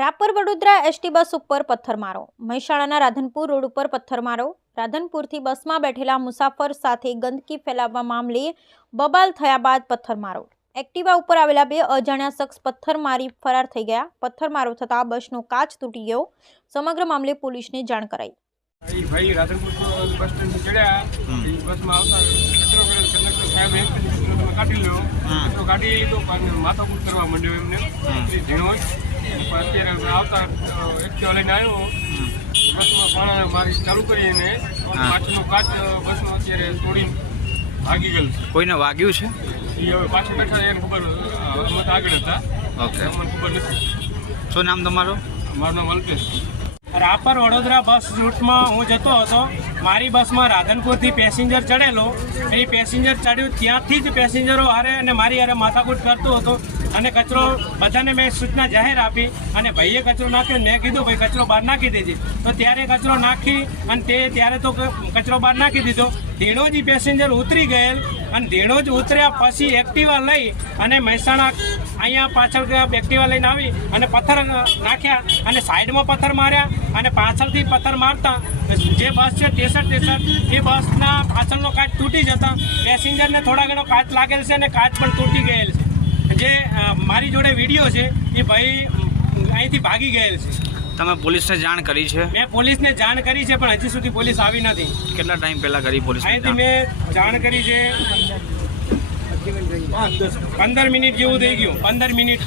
Rapar Vadodara ST bus ઉપર પથ્થરમારો. મહેસાણાના Radhanpur road ઉપર પથ્થરમારો. રાધનપુરથી બસમાં બેઠેલા મુસાફર સાથે ગંદકી ફેલાવવા મામલે બબાલ થયા બાદ પથ્થરમારો. એક્ટિવા ઉપર આવેલા બે અજાણ્યા શખ્સ પથ્થર મારી ફરાર થઈ ગયા. પથ્થરમારો થતાં બસનો કાચ તૂટી ગયો. સમગ્ર મામલે પોલીસને જાણ કરાઈ. એ ભાઈ રાધનપુર બસ સ્ટેન્ડ ચડ્યા. એ બસમાં આવતા કચરો કરે કંડક્ટર સાહેબ એક તમે કાઢી લો કચરો કાઢી લીધો પણ માથાકૂટ કરવા માંડ્યો એમને. એ ઝીણો જ. પણ અત્યારે આવતા એક્ટિવા લઈને આવ્યો. બસમાં પાણા મારી ચાલુ કરીને પાછળનો કાચ બસમાં અત્યારે તોડીને ભાગી ગયેલ છે. કોઈને વાગ્યું છે? એ હવે પાછળ બેઠા એને ખબર અમે આગળ હતા. ઓકે. મને ખબર નથી. શું નામ તમારું? મારું નામ અલ્પેશ. રાપર વડોદરા બસ રૂટમાં હું જતો હતો. મારી બસમાં રાધનપુરથી પેસેન્જર ચડેલો. એ પેસેન્જર ચડ્યું ત્યાંથી જ પેસેન્જરો હારે અને મારી હારે માથાકૂટ કરતો હતો. અને કચરો બધાને મેં સૂચના જાહેર આપી અને ભાઈએ કચરો નાખ્યો મેં કીધું, ભાઈ, કચરો બહાર નાખી દેજે. તો ત્યારે કચરો નાખી અને તે ત્યારે તો કચરો બહાર નાખી દીધો. ધીણો જ પેસેન્જર ઉતરી ગયેલ અને ધીણો જ ઉતર્યા પછી એક્ટિવા લઈ અને મહેસાણા અહીંયા પાછળ એક્ટિવા લઈને આવી અને પથ્થર નાખ્યા અને સાઈડમાં પથ્થર માર્યા અને પાછળથી પથ્થર મારતા. જે બસ છે તેસઠ તેસઠ, એ બસના પાછળનો કાચ તૂટી જતા. પેસેન્જરને થોડા ઘણો કાચ લાગેલ છે અને કાચ પણ તૂટી ગયેલ. મારી જોડે વીડિયો છે એ ભાઈ અહીંથી ભાગી ગયેલ છે. તમે પોલીસને જાણ કરી છે? મેં પોલીસને જાણ કરી છે પણ હજી સુધી પોલીસ આવી નથી. કેટલા ટાઈમ પહેલા કરી પોલીસ અહીંથી મેં જાણ કરી છે પંદર મિનિટ જેવું થઈ ગયું પંદર મિનિટ.